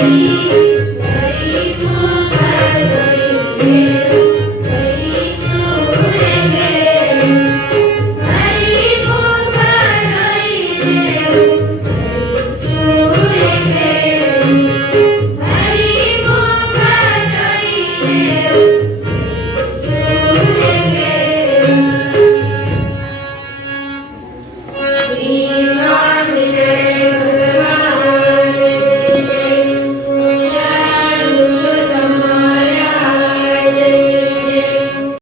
Ele